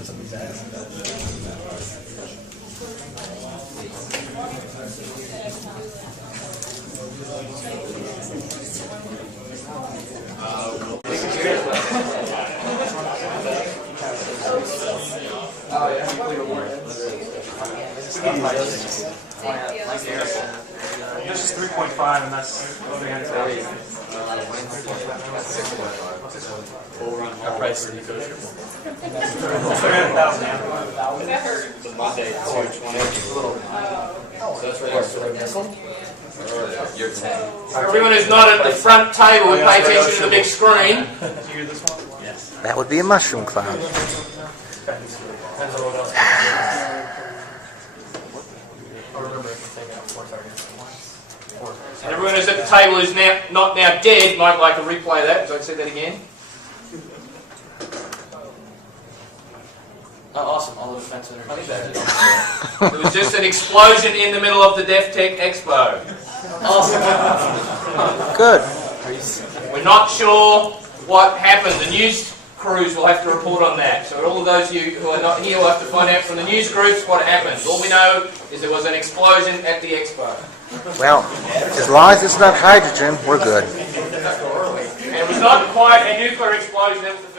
This is 3.5, and that's 300,000. Our price is negotiable. 300,000. The Monday 220. So that's right after the missile? You're 10. Everyone who's not at the front table, pay attention to the big screen. Did you hear this one? Yes. That would be a mushroom cloud. Depends on what else. I'll remember if we take out 4 targets at once. And everyone who's at the table who's not now dead might like to replay that. So I say that again. Oh, awesome. All the defense energy. There was just an explosion in the middle of the DefTech Expo. Awesome. Good. We're not sure what happened. The news crews will have to report on that. So all of those of you who are not here will have to find out from the news groups what happened. All we know is there was an explosion at the Expo. Well, as long as it's not hydrogen, we're good. And it was not quite a nuclear explosion. It was